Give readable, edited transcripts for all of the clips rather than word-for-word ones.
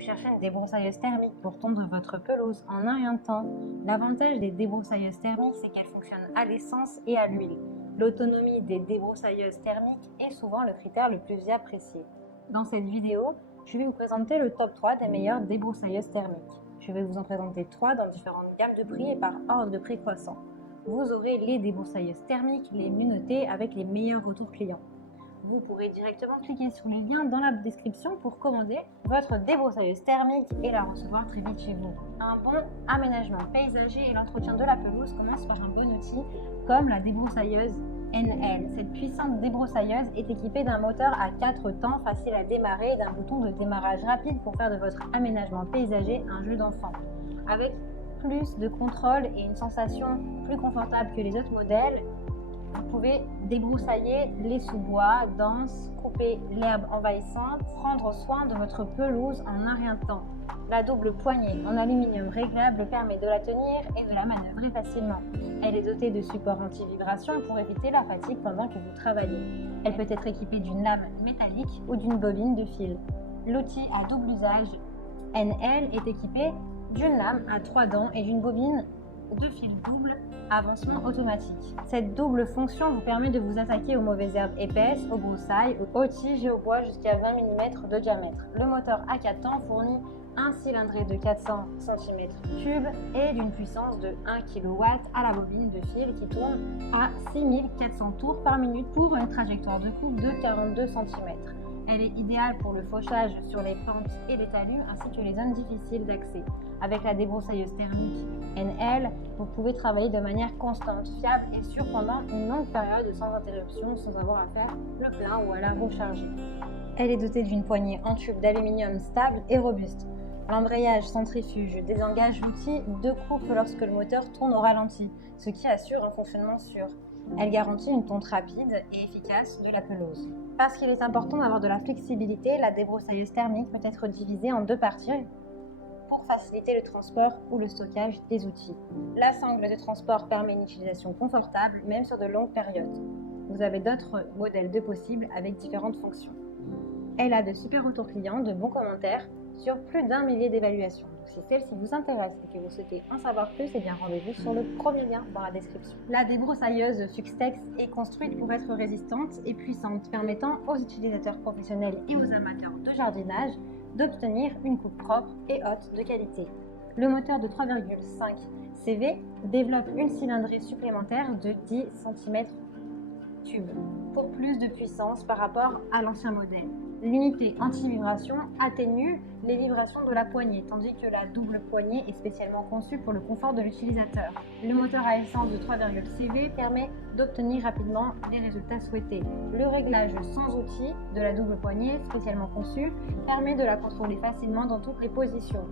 Vous cherchez une débroussailleuse thermique pour tondre votre pelouse en un rien de temps. L'avantage des débroussailleuses thermiques, c'est qu'elles fonctionnent à l'essence et à l'huile. L'autonomie des débroussailleuses thermiques est souvent le critère le plus apprécié. Dans cette vidéo, je vais vous présenter le top 3 des meilleures débroussailleuses thermiques. Je vais vous en présenter 3 dans différentes gammes de prix et par ordre de prix croissant. Vous aurez les débroussailleuses thermiques les mieux notées avec les meilleurs retours clients. Vous pourrez directement cliquer sur les liens dans la description pour commander votre débroussailleuse thermique et la recevoir très vite chez vous. Un bon aménagement paysager et l'entretien de la pelouse commencent par un bon outil comme la débroussailleuse NL. Cette puissante débroussailleuse est équipée d'un moteur à 4 temps facile à démarrer et d'un bouton de démarrage rapide pour faire de votre aménagement paysager un jeu d'enfant. Avec plus de contrôle et une sensation plus confortable que les autres modèles, vous pouvez débroussailler les sous-bois denses, couper l'herbe envahissante, prendre soin de votre pelouse en un rien de temps. La double poignée en aluminium réglable permet de la tenir et de la manœuvrer facilement. Elle est dotée de supports anti-vibration pour éviter la fatigue pendant que vous travaillez. Elle peut être équipée d'une lame métallique ou d'une bobine de fil. L'outil à double usage NL est équipé d'une lame à 3 dents et d'une bobine de fil double avancement automatique. Cette double fonction vous permet de vous attaquer aux mauvaises herbes épaisses, aux broussailles, aux tiges et aux bois jusqu'à 20 mm de diamètre. Le moteur à 4 temps fournit un cylindré de 400 cm3 et d'une puissance de 1 kW à la bobine de fil qui tourne à 6400 tours par minute pour une trajectoire de coupe de 42 cm. Elle est idéale pour le fauchage sur les pentes et les talus ainsi que les zones difficiles d'accès. Avec la débroussailleuse thermique NL, vous pouvez travailler de manière constante, fiable et sûre pendant une longue période sans interruption, sans avoir à faire le plein ou à la recharger. Elle est dotée d'une poignée en tube d'aluminium stable et robuste. L'embrayage centrifuge désengage l'outil de coupe lorsque le moteur tourne au ralenti, ce qui assure un fonctionnement sûr. Elle garantit une tonte rapide et efficace de la pelouse. Parce qu'il est important d'avoir de la flexibilité, la débroussailleuse thermique peut être divisée en 2 parties pour faciliter le transport ou le stockage des outils. La sangle de transport permet une utilisation confortable, même sur de longues périodes. Vous avez d'autres modèles de possibles avec différentes fonctions. Elle a de super retours clients, de bons commentaires sur plus d'1 millier d'évaluations. Si celle-ci vous intéresse et que vous souhaitez en savoir plus, bien rendez-vous sur le premier lien dans la description. La débroussailleuse Fuxtex est construite pour être résistante et puissante, permettant aux utilisateurs professionnels et aux amateurs de jardinage d'obtenir une coupe propre et haute de qualité. Le moteur de 3,5 CV développe une cylindrée supplémentaire de 10 cm3 pour plus de puissance par rapport à l'ancien modèle. L'unité anti-vibration atténue les vibrations de la poignée, tandis que la double poignée est spécialement conçue pour le confort de l'utilisateur. Le moteur à essence de 3,5 CV permet d'obtenir rapidement les résultats souhaités. Le réglage sans outil de la double poignée, spécialement conçue, permet de la contrôler facilement dans toutes les positions.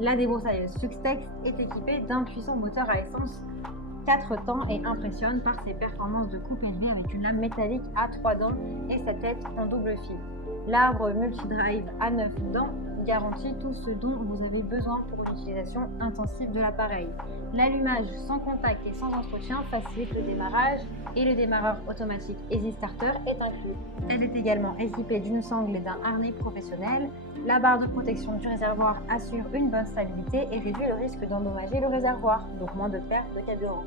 La débroussailleuse Fuxtex est équipée d'un puissant moteur à essence 4 temps et impressionne par ses performances de coupe élevées avec une lame métallique à 3 dents et sa tête en double fil. L'arbre multidrive à 9 dents garantit tout ce dont vous avez besoin pour une utilisation intensive de l'appareil. L'allumage sans contact et sans entretien facilite le démarrage et le démarreur automatique Easy Starter est inclus. Elle est également équipée d'une sangle et d'un harnais professionnel. La barre de protection du réservoir assure une bonne stabilité et réduit le risque d'endommager le réservoir, donc moins de perte de carburant.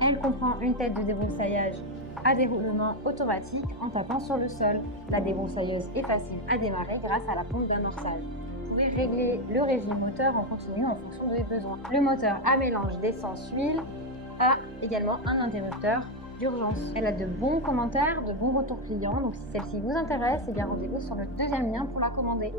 Elle comprend une tête de débroussaillage à déroulement automatique en tapant sur le sol. La débroussailleuse est facile à démarrer grâce à la pompe d'amorçage. Vous pouvez régler le régime moteur en continu en fonction des besoins. Le moteur à mélange d'essence-huile a également un interrupteur d'urgence. Elle a de bons commentaires, de bons retours clients, donc si celle-ci vous intéresse, rendez-vous sur le deuxième lien pour la commander.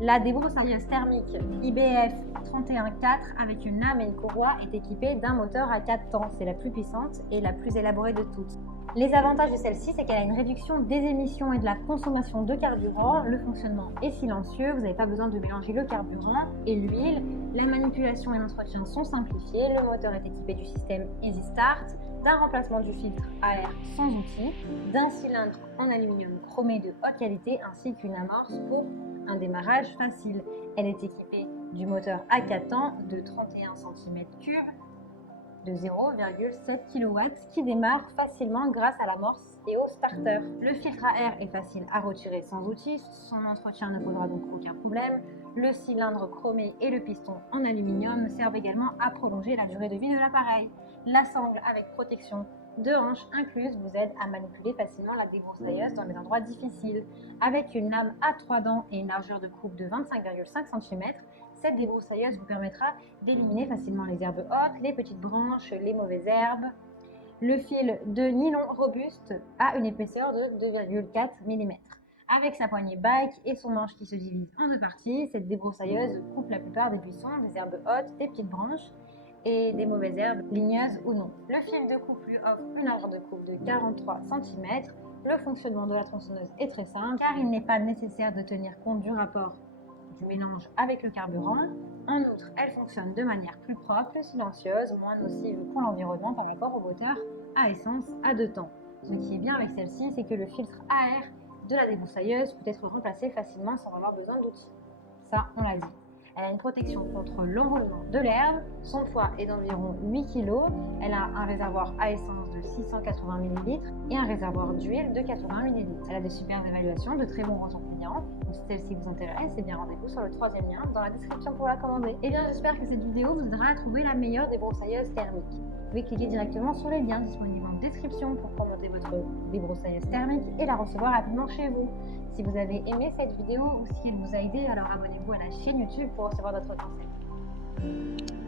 La débroussailleuse thermique IBF 31.4 avec une lame et une courroie est équipée d'un moteur à 4 temps. C'est la plus puissante et la plus élaborée de toutes. Les avantages de celle-ci, c'est qu'elle a une réduction des émissions et de la consommation de carburant. Le fonctionnement est silencieux, vous n'avez pas besoin de mélanger le carburant et l'huile. La manipulation et l'entretien sont simplifiés. Le moteur est équipé du système Easy Start, d'un remplacement du filtre à air sans outil, d'un cylindre en aluminium chromé de haute qualité ainsi qu'une amorce pour un démarrage facile. Elle est équipée du moteur à 4 temps de 31 cm3 de 0,7 kW qui démarre facilement grâce à l'amorce et au starter. Le filtre à air est facile à retirer sans outil, son entretien ne posera donc aucun problème. Le cylindre chromé et le piston en aluminium servent également à prolonger la durée de vie de l'appareil. La sangle avec protection de hanches incluse vous aide à manipuler facilement la débroussailleuse dans les endroits difficiles. Avec une lame à 3 dents et une largeur de coupe de 25,5 cm, cette débroussailleuse vous permettra d'éliminer facilement les herbes hautes, les petites branches, les mauvaises herbes. Le fil de nylon robuste a une épaisseur de 2,4 mm. Avec sa poignée bike et son manche qui se divise en deux parties, cette débroussailleuse coupe la plupart des buissons, des herbes hautes, des petites branches et des mauvaises herbes, ligneuses ou non. Le fil de coupe lui offre une largeur de coupe de 43 cm. Le fonctionnement de la tronçonneuse est très simple car il n'est pas nécessaire de tenir compte du rapport du mélange avec le carburant. En outre, elle fonctionne de manière plus propre, silencieuse, moins nocive pour l'environnement par rapport au moteur à essence à 2 temps. Ce qui est bien avec celle-ci, c'est que le filtre à air de la débroussailleuse peut être remplacé facilement sans avoir besoin d'outils. Ça, on l'a dit. Elle a une protection contre l'enroulement de l'herbe. Son poids est d'environ 8 kg. Elle a un réservoir à essence de 680 ml et un réservoir d'huile de 80 ml. Elle a de super évaluations, de très bons retours clients. Donc si celle-ci vous intéresse, eh bien rendez-vous sur le 3e lien dans la description pour la commander. Et bien j'espère que cette vidéo vous aidera à trouver la meilleure débroussailleuse thermique. Vous pouvez cliquer directement sur les liens disponibles en description pour commander votre débroussailleuse thermique et la recevoir rapidement chez vous. Si vous avez aimé cette vidéo ou si elle vous a aidé, alors abonnez-vous à la chaîne YouTube pour recevoir d'autres conseils.